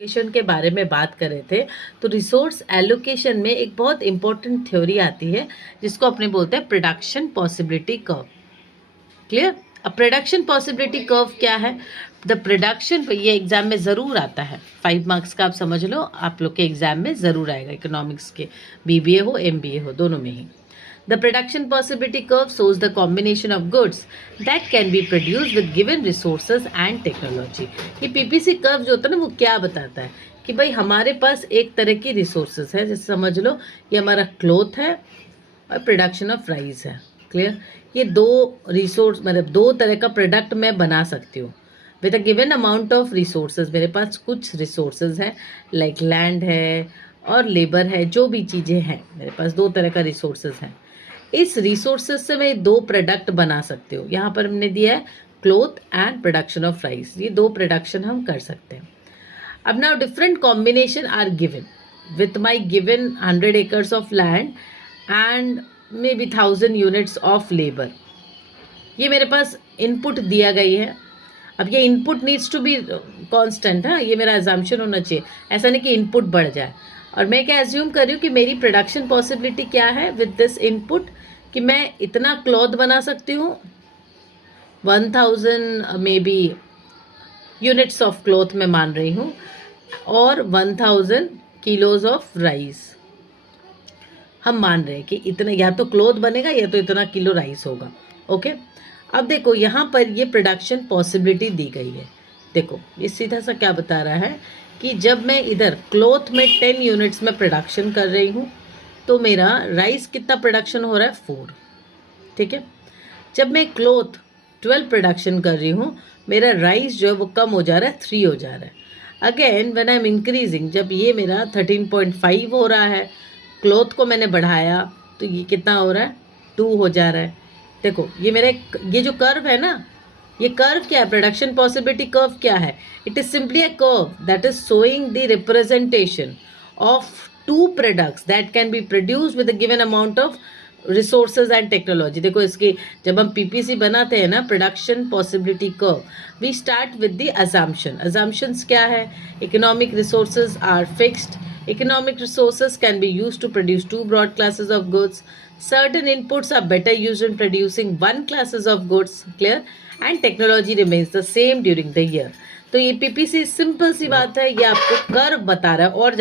Allocation के बारे में बात कर रहे थे। तो रिसोर्स एलोकेशन में एक बहुत इंपॉर्टेंट थ्योरी आती है जिसको अपने बोलते हैं प्रोडक्शन पॉसिबिलिटी कर्व। क्लियर? अब प्रोडक्शन पॉसिबिलिटी कर्व क्या है? द प्रोडक्शन, ये एग्जाम में ज़रूर आता है, 5 मार्क्स का आप समझ लो, आप लोग के एग्जाम में ज़रूर आएगा, इकोनॉमिक्स के बीबीए हो एमबीए हो दोनों में ही। The production possibility curve shows the combination of goods that can be produced with given resources and technology. ये पीपीसी कर्व जो होता है ना, वो क्या बताता है कि भाई हमारे पास एक तरह की रिसोर्सेज है, जैसे समझ लो ये हमारा क्लॉथ है और प्रोडक्शन ऑफ राइस है। क्लियर? ये दो रिसोर्स, मतलब दो तरह का प्रोडक्ट मैं बना सकती हूँ with a given amount of resources. मेरे पास कुछ रिसोर्सेज हैं, लाइक लैंड है और लेबर है, जो भी चीज़ें हैं मेरे पास दो तरह का रिसोर्सेज हैं। इस रिसोर्सेज से मैं दो प्रोडक्ट बना सकती हूँ। यहाँ पर हमने दिया है cloth and production of rice, ये दो प्रोडक्शन हम कर सकते हैं। अब now different combination are given with my given 100 acres of land and may be 1000 units of labour. ये मेरे पास इनपुट दिया गई है। अब ये input needs to be constant है, ये मेरा एजम्पशन होना चाहिए, ऐसा नहीं कि इनपुट बढ़ जाए। और मैं क्या एज्यूम कर रही हूँ कि मेरी प्रोडक्शन पॉसिबिलिटी क्या है विद दिस इनपुट, कि मैं इतना क्लॉथ बना सकती हूँ, 1000 may be units of cloth मैं मान रही हूँ, और 1000 किलोज ऑफ राइस हम मान रहे हैं कि इतना या तो क्लॉथ बनेगा या तो इतना किलो राइस होगा। ओके, अब देखो यहाँ पर ये प्रोडक्शन पॉसिबिलिटी दी गई है। देखो ये सीधा सा क्या बता रहा है कि जब मैं इधर क्लॉथ में 10 यूनिट्स में प्रोडक्शन कर रही हूँ तो मेरा राइस कितना प्रोडक्शन हो रहा है, 4। ठीक है, जब मैं क्लॉथ 12 प्रोडक्शन कर रही हूँ, मेरा राइस जो है वो कम हो जा रहा है, 3 हो जा रहा है। Again when I am increasing, जब ये मेरा 13.5 हो रहा है, क्लॉथ को मैंने बढ़ाया तो ये कितना हो रहा है, 2 हो जा रहा है। देखो ये मेरा ये जो कर्व है ना, ये कर्व क्या है, प्रोडक्शन पॉसिबिलिटी कर्व क्या है? It is simply a curve that is showing the representation of two products that can be produce with a given amount of resources and technology. देखो इसकी जब हम पीपीसी बनाते हैं ना, production possibility curve, we start with the assumption. Assumptions क्या है? Economic resources are fixed, economic resources can be used to produce two broad classes of goods, certain inputs are better used in producing one classes of goods, clear, and technology remains the same during the year। तो ये PPC simple सी बात है, ये आपको curve बता रहा है और